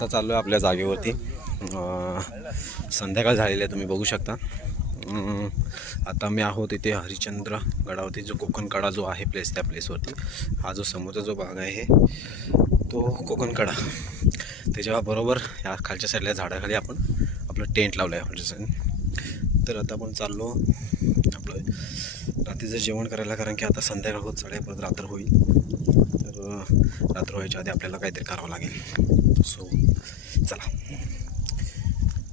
आता चाललो आहे आपल्या जागेवरती. संध्याकाळ झालेली आहे, तुम्ही बघू शकता. आता मी आहोत इथे हरिश्चंद्र गडावरती, जो कोकण कडा जो आहे प्लेस, त्या प्लेसवरती. हा जो समोरचा जो भाग आहे तो कोकण कडा, त्याच्या बरोबर या खालच्या साईडला झाडाखाली आपण आपलं टेंट लावलं आहे हॉटेल. तर आता आपण चाललो आपलं रात्रीचं जेवण करायला, कारण की आता संध्याकाळ होत चालेल, परत रात्र होईल. तर रात्र व्हायच्या आधी आपल्याला काहीतरी करावं लागेल. सो चला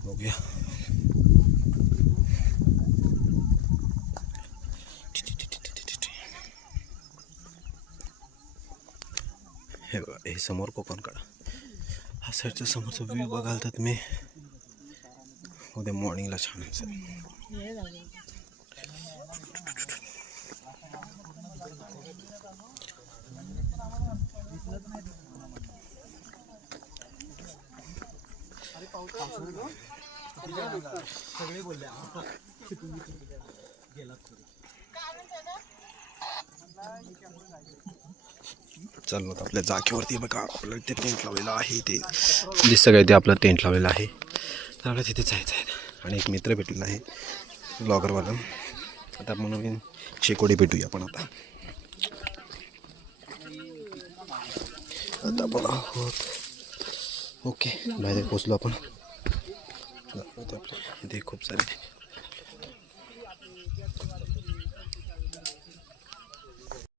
बघूया. हे बघा, हे समोर कोकण कडा. हा साईडचा समोरचा व्ह्यू बघाल तर तुम्ही उद्या मॉर्निंगला छान असेल. चाललो आता आपल्या जागेवरती. बघा आपलं इथे टेंट लावलेलं आहे, ते दिसतं काय ते आपलं टेंट लावलेलं आहे. तर आपल्याला तिथे जायचं आहे. आणि एक मित्र भेटलेला आहे ब्लॉगरवाला. आता आपण नवीन शेकोडी भेटूया आपण. आता आपण आहोत ओके, बाहेर पोचलो आपण. इथे खूप सारे